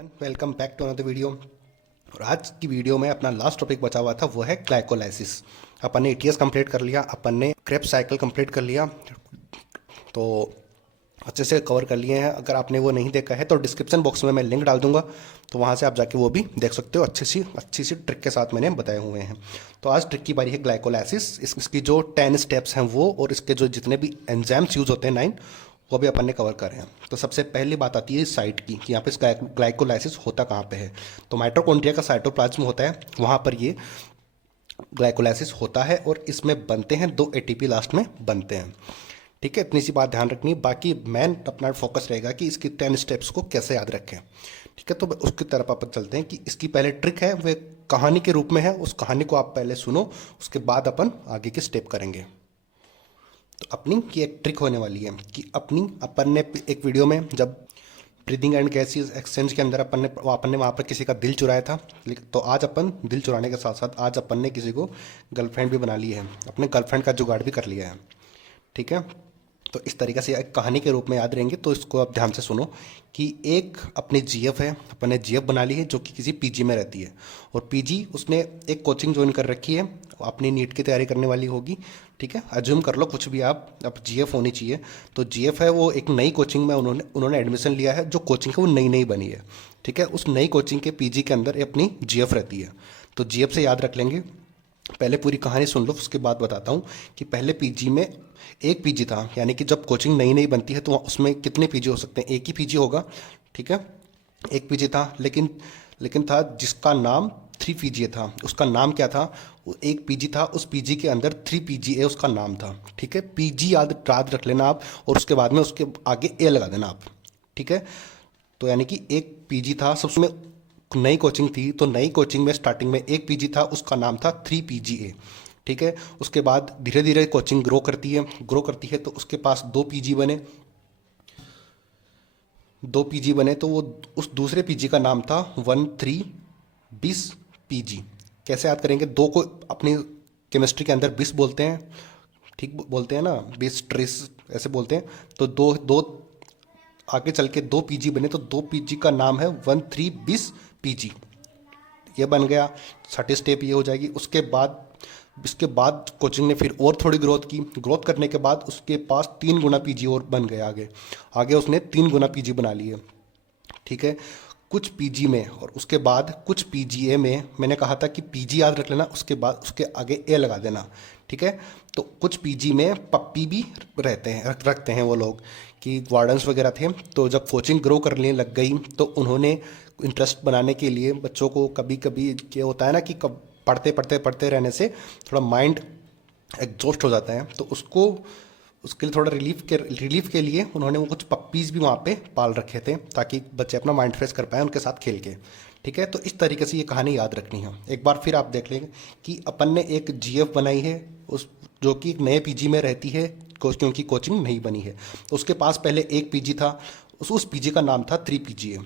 Welcome back to another video. और आज की वीडियो में अपना लास्ट टॉपिक बचा हुआ था, वो है ग्लाइकोलाइसिस। अपन ने एटीएस कंप्लीट कर लिया, अपन ने क्रेब्स साइकिल कंप्लीट कर लिया, तो अच्छे से कवर कर लिए हैं। अगर आपने वो नहीं देखा है तो डिस्क्रिप्शन बॉक्स में मैं लिंक डाल दूंगा, तो वहाँ से आप जाके वो भी देख सकते हो। अच्छी सी ट्रिक के साथ मैंने बताए हुए हैं। तो आज ट्रिक की बारी है ग्लाइकोलाइसिस। इसकी जो 10 स्टेप्स हैं वो, और इसके जो जितने भी एंजाइम्स यूज़ होते हैं 9, वो भी अपन ने कवर करे हैं। तो सबसे पहली बात आती है साइट की, कि यहाँ पे ग्लाइकोलाइसिस होता कहाँ पे है। तो माइटोकॉन्ड्रिया का साइटोप्लाज्म होता है, वहाँ पर ये ग्लाइकोलाइसिस होता है, और इसमें बनते हैं 2 एटीपी लास्ट में बनते हैं। ठीक है, इतनी सी बात ध्यान रखनी है। बाकी मेन अपना फोकस रहेगा कि इसकी 10 स्टेप्स को कैसे याद रखें। ठीक है, तो उसकी तरफ अपन चलते हैं कि इसकी पहले ट्रिक है, वह कहानी के रूप में है। उस कहानी को आप पहले सुनो, उसके बाद अपन आगे की स्टेप करेंगे। तो अपनी की एक ट्रिक होने वाली है कि अपन ने एक वीडियो में जब ब्रीदिंग एंड गैसेस एक्सचेंज के अंदर अपन ने वहाँ पर किसी का दिल चुराया था। तो आज अपन दिल चुराने के साथ साथ आज अपन ने किसी को गर्लफ्रेंड भी बना ली है, अपने गर्लफ्रेंड का जुगाड़ भी कर लिया है। ठीक है, तो इस तरीके से एक कहानी के रूप में याद रहेंगे। तो इसको आप ध्यान से सुनो कि एक अपनी जीएफ है, अपन ने जीएफ बना ली है जो कि किसी पीजी में रहती है, और पीजी उसने एक कोचिंग ज्वाइन कर रखी है, अपनी नीट की तैयारी करने वाली होगी। ठीक है, अज्यूम कर लो कुछ भी आप, अब जीएफ होनी चाहिए। तो जीएफ है वो एक नई कोचिंग में उन्होंने एडमिशन लिया है। जो कोचिंग है वो नई नई बनी है। ठीक है, उस नई कोचिंग के पीजी के अंदर अपनी जीएफ रहती है। तो जीएफ से याद रख लेंगे। पहले पूरी कहानी सुन लो, उसके बाद बताता हूँ कि पहले पीजी में एक पीजी था। यानी कि जब कोचिंग नई नई बनती है तो उसमें कितने पीजी हो सकते हैं? एक ही पीजी होगा। ठीक है, एक पीजी था, लेकिन था जिसका नाम 3 पीजी था। उसका नाम क्या था? वो एक पीजी था, उस पीजी के अंदर 3 पीजी उसका नाम था। ठीक है, पीजी याद रख लेना आप, और उसके बाद में उसके आगे ए लगा देना आप। ठीक है, तो यानी कि एक पीजी था, सबसे नई कोचिंग थी, तो नई कोचिंग में स्टार्टिंग में एक पीजी था, उसका नाम था 3 पीजी। ठीक है, उसके बाद धीरे धीरे कोचिंग ग्रो करती है, तो उसके पास 2 पीजी बने, तो वो उस दूसरे पीजी का नाम था 13 20 पीजी। कैसे याद करेंगे? दो को अपनी केमिस्ट्री के अंदर 20 बोलते हैं, ठीक बोलते हैं ना, 20 ट्रिस ऐसे बोलते हैं। तो दो दो आगे चल के 2 पीजी बने, तो 2 पीजी का नाम है 13 20 पीजी। ये बन गया। छठी स्टेप ये हो जाएगी। इसके बाद कोचिंग ने फिर और थोड़ी ग्रोथ करने के बाद उसके पास 3 गुना पीजी और बन गए। आगे आगे उसने 3 गुना पीजी बना लिए। ठीक है, कुछ पीजी में, और उसके बाद कुछ पीजीए में, मैंने कहा था कि पीजी याद रख लेना, उसके बाद उसके आगे ए लगा देना। ठीक है, तो कुछ पीजी में पप्पी भी रखते हैं वो लोग, कि वार्डन्स वगैरह थे। तो जब कोचिंग ग्रो करने लग गई तो उन्होंने इंटरेस्ट बनाने के लिए बच्चों को, कभी कभी ये होता है ना कि पढ़ते रहने से थोड़ा माइंड एग्जॉस्ट हो जाता है, तो उसके लिए थोड़ा रिलीफ के लिए उन्होंने वो कुछ पप्पीज़ भी वहाँ पे पाल रखे थे, ताकि बच्चे अपना माइंड फ्रेश कर पाएँ उनके साथ खेल के। ठीक है, तो इस तरीके से ये कहानी याद रखनी है। एक बार फिर आप देख लेंगे कि अपन ने एक जीएफ बनाई है, उस जो कि एक नए पीजी में रहती है, क्योंकि कोचिंग नहीं बनी है। तो उसके पास पहले एक पीजी था, उस पीजी का नाम था 3 पीजी।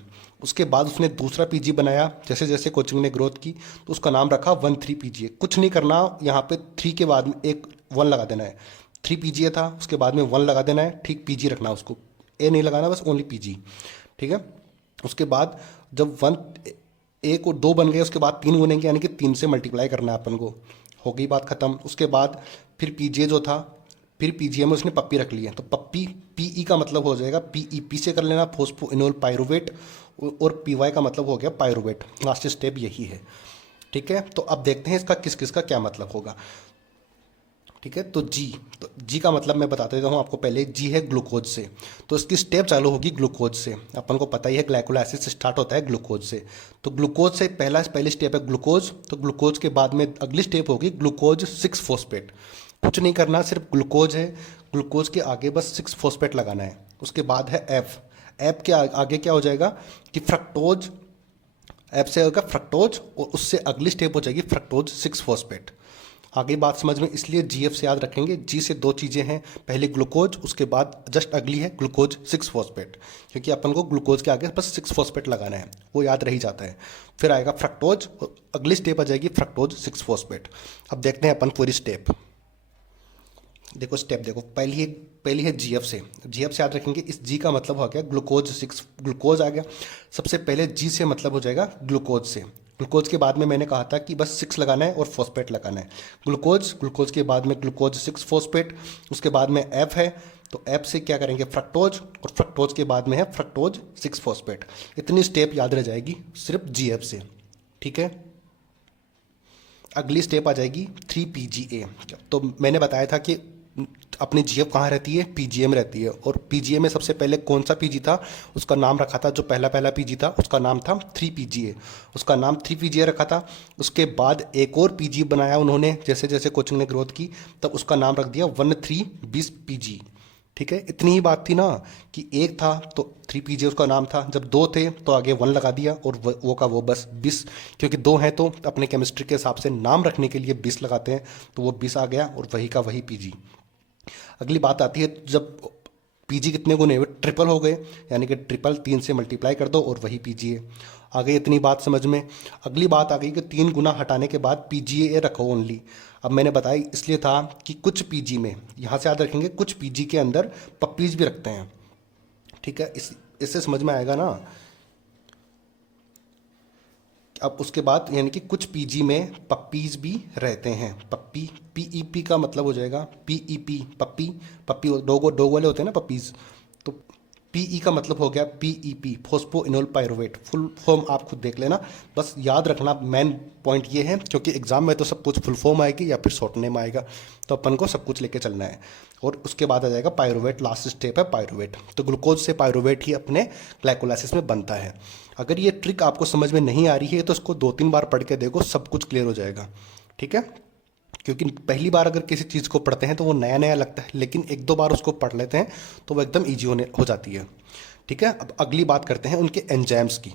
उसके बाद उसने दूसरा पीजी बनाया, जैसे जैसे कोचिंग ने ग्रोथ की, तो उसका नाम रखा 13 पीजी। कुछ नहीं करना, यहाँ पे 3 के बाद में एक 1 लगा देना है। 3 पीजी था, उसके बाद में 1 लगा देना है। ठीक, पीजी रखना, उसको ए नहीं लगाना, बस ओनली पीजी। ठीक है, उसके बाद जब 1 और 2 बन गए, उसके बाद 3 बनेंगे, यानी कि 3 से मल्टीप्लाई करना है अपन को। हो गई बात खत्म। उसके बाद फिर पीजीए जो था, फिर पीजीए में उसने पप्पी रख ली है, तो पप्पी पीई का मतलब हो जाएगा पीई, पी से कर लेना फोस्फोइनोल पायरुवेट, और पीवाई का मतलब हो गया पायरुवेट। लास्ट स्टेप यही है। ठीक है, तो अब देखते हैं इसका किस किस का क्या मतलब होगा। ठीक है, तो जी का मतलब मैं बता देता हूँ आपको। पहले जी है ग्लूकोज से, तो इसकी स्टेप चालू होगी ग्लूकोज से। अपन को पता ही है ग्लाइकोलाइसिस स्टार्ट होता है ग्लूकोज से। तो ग्लूकोज से पहली स्टेप है ग्लूकोज। तो ग्लूकोज के बाद में अगली स्टेप होगी ग्लूकोज 6 फॉस्फेट। कुछ नहीं करना, सिर्फ ग्लूकोज है, ग्लूकोज के आगे बस 6 फॉस्फेट लगाना है। उसके बाद है एफ। एफ के आगे क्या हो जाएगा कि फ्रक्टोज। एफ से होगा फ्रक्टोज, और उससे अगली स्टेप हो जाएगी फ्रक्टोज 6 फॉस्फेट। आगे बात समझ में, इसलिए जीएफ से याद रखेंगे। जी से 2 चीज़ें हैं, पहले ग्लूकोज, उसके बाद जस्ट अगली है ग्लूकोज 6 फॉस्फेट, क्योंकि अपन को ग्लूकोज के आगे बस 6 फॉस्फेट लगाना है, वो याद रही जाता है। फिर आएगा फ्रक्टोज, अगली स्टेप आ जाएगी फ्रक्टोज 6 फॉस्फेट। अब देखते हैं अपन पूरी स्टेप। देखो स्टेप देखो, पहली है जीएफ से। जीएफ से याद रखेंगे, इस जी का मतलब हो गया ग्लूकोज 6, ग्लूकोज आ गया। सबसे पहले जी से मतलब हो जाएगा ग्लूकोज से। ग्लूकोज के बाद में मैंने कहा था कि बस 6 लगाना है और फॉस्फेट लगाना है। ग्लूकोज, ग्लूकोज के बाद में ग्लूकोज 6 फॉस्फेट, उसके बाद में एफ है, तो एफ से क्या करेंगे फ्रक्टोज, और फ्रक्टोज के बाद में है फ्रक्टोज 6 फॉस्फेट। इतनी स्टेप याद रह जाएगी सिर्फ जीएफ से, ठीक है। अगली स्टेप आ जाएगी 3 PGA। तो मैंने बताया था कि अपनी जीएफ कहाँ रहती है, पीजीए में रहती है। और पीजीए में सबसे पहले कौन सा पीजी था, उसका नाम रखा था, जो पहला पहला पीजी था उसका नाम था 3 PGA, उसका नाम 3 PGA रखा था। उसके बाद एक और पीजी बनाया उन्होंने, जैसे जैसे कोचिंग ने ग्रोथ की, तब उसका नाम रख दिया 1320 PG, ठीक है। इतनी ही बात थी ना, कि एक था तो 3 PGA उसका नाम था, जब दो थे तो आगे 1 लगा दिया, और वो का वो बस 20, क्योंकि दो हैं तो अपने केमिस्ट्री के हिसाब से नाम रखने के लिए 20 लगाते हैं, तो वो 20 आ गया, और वही का वही पीजी। अगली बात आती है, जब पीजी कितने गुने हुए, ट्रिपल हो गए, यानी कि ट्रिपल 3 से मल्टीप्लाई कर दो और वही पीजीए आ गई। इतनी बात समझ में। अगली बात आ गई कि 3 गुना हटाने के बाद पीजीए रखो ओनली। अब मैंने बताया इसलिए था कि कुछ पीजी में, यहाँ से याद रखेंगे, कुछ पीजी के अंदर पप्पीज भी रखते हैं, ठीक है। इससे समझ में आएगा ना। अब उसके बाद यानी कि कुछ पीजी में पप्पीज भी रहते हैं। पप्पी, पीईपी का मतलब हो जाएगा पीईपी, पप्पी, पप्पी डोग वाले होते हैं ना पप्पीज, तो पीई का मतलब हो गया PEP, phosphoenol pyruvate. Full form आप खुद देख लेना, बस याद रखना। मेन पॉइंट ये है, क्योंकि एग्जाम में तो सब कुछ फुल फॉर्म आएगी या फिर शॉर्ट नेम आएगा, तो अपन को सब कुछ लेके चलना है। और उसके बाद आ जाएगा पायरुवेट, लास्ट स्टेप है पायरुवेट। तो ग्लूकोज से पायरुवेट ही अपने ग्लाइकोलाइसिस में बनता है। अगर ये ट्रिक आपको समझ में नहीं आ रही है तो इसको 2-3 बार पढ़ के देखो, सब कुछ क्लियर हो जाएगा, ठीक है। क्योंकि पहली बार अगर किसी चीज़ को पढ़ते हैं तो वो नया नया लगता है, लेकिन 1-2 बार उसको पढ़ लेते हैं तो वो एकदम ईजी हो जाती है, ठीक है। अब अगली बात करते हैं उनके एंजाइम्स की।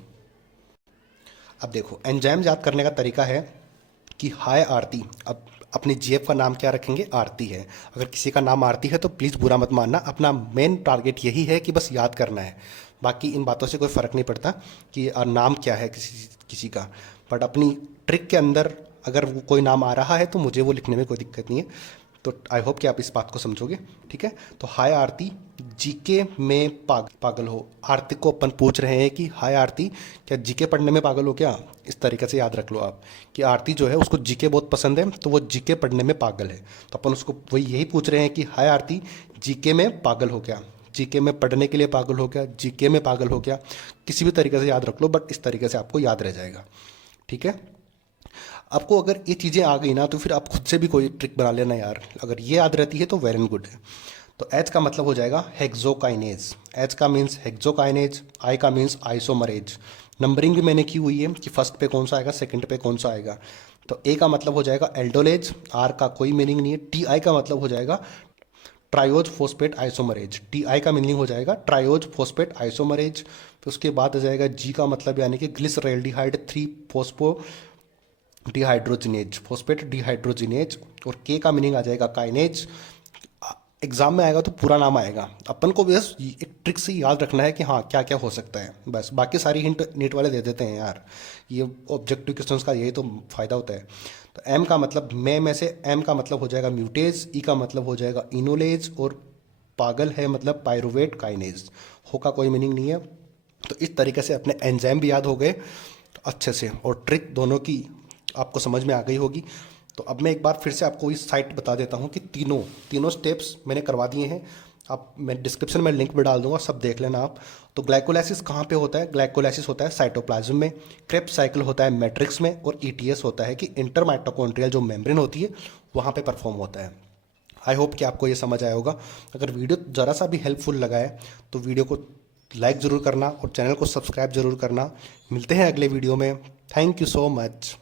अब देखो एंजाइम्स याद करने का तरीका है कि हाय आरती। अब अपनी जीएफ का नाम क्या रखेंगे, आरती है। अगर किसी का नाम आरती है तो प्लीज़ बुरा मत मानना, अपना मेन टारगेट यही है कि बस याद करना है। बाकी इन बातों से कोई फ़र्क नहीं पड़ता कि नाम क्या है किसी किसी का, बट अपनी ट्रिक के अंदर अगर वो कोई नाम आ रहा है तो मुझे वो लिखने में कोई दिक्कत नहीं है। तो आई होप कि आप इस बात को समझोगे, ठीक है। तो हाय आरती, जीके में पागल हो। आरती को अपन पूछ रहे हैं कि हाय आरती, क्या जीके पढ़ने में पागल हो क्या। इस तरीके से याद रख लो आप कि आरती जो है उसको जीके बहुत पसंद है, तो वो जीके पढ़ने में पागल है। तो अपन उसको वही यही पूछ रहे हैं कि हाय आरती, जीके में पागल हो क्या, जीके में पढ़ने के लिए पागल हो क्या, जीके में पागल हो क्या। किसी भी तरीके से याद रख लो, बट इस तरीके से आपको याद रह जाएगा, ठीक है। आपको अगर ये चीज़ें आ गई ना तो फिर आप खुद से भी कोई ट्रिक बना लेना यार, अगर ये याद रहती है तो वेरी गुड है। तो एच का मतलब हो जाएगा हेक्सोकाइनेज। एच का मीन्स हेक्सोकाइनेज, आई का मीन्स आइसोमरेज। नंबरिंग भी मैंने की हुई है कि फर्स्ट पे कौन सा आएगा, सेकंड पे कौन सा आएगा। तो ए का मतलब हो जाएगा एल्डोलेज, आर का कोई मीनिंग नहीं है। टी आई का मतलब हो जाएगा triose phosphate isomerase, T I का मीनिंग हो जाएगा ट्रायोज फोस्फेट आइसोमरेज। फिर उसके बाद आ जाएगा जी का मतलब यानी कि ग्लिसरैल्डिहाइड 3 फोस्फो डिहाइड्रोजिनेज, फोस्फेट डिहाइड्रोजिनेज। और के का मीनिंग आ जाएगा काइनेज। एग्जाम में आएगा तो पूरा नाम आएगा, अपन को बस एक ट्रिक से याद रखना है कि हाँ क्या क्या हो सकता है, बस बाकी सारी हिंट नीट वाले दे देते हैं यार। ये ऑब्जेक्टिव क्वेश्चंस का यही तो फ़ायदा होता है। तो एम का मतलब में से एम का मतलब हो जाएगा म्यूटेज, ई का मतलब हो जाएगा इनोलेज, और पागल है मतलब पायरुवेट काइनेज। हो का कोई मीनिंग नहीं है। तो इस तरीके से अपने एंजाइम भी याद हो गए अच्छे से, और ट्रिक दोनों की आपको समझ में आ गई होगी। तो अब मैं एक बार फिर से आपको इस साइट बता देता हूँ कि तीनों स्टेप्स मैंने करवा दिए हैं। आप मैं डिस्क्रिप्शन में लिंक भी डाल दूंगा, सब देख लेना आप। तो ग्लाइकोलाइसिस कहाँ पे होता है, ग्लाइकोलाइसिस होता है साइटोप्लाज्म में, क्रेब्स साइकिल होता है मैट्रिक्स में, और ईटीएस होता है कि इंटर माइटोकॉन्ड्रियल जो मेम्ब्रेन होती है वहाँ पे परफॉर्म होता है। आई होप कि आपको ये समझ आया होगा। अगर वीडियो ज़रा सा भी हेल्पफुल लगा है तो वीडियो को लाइक ज़रूर करना और चैनल को सब्सक्राइब ज़रूर करना। मिलते हैं अगले वीडियो में। Thank you so much.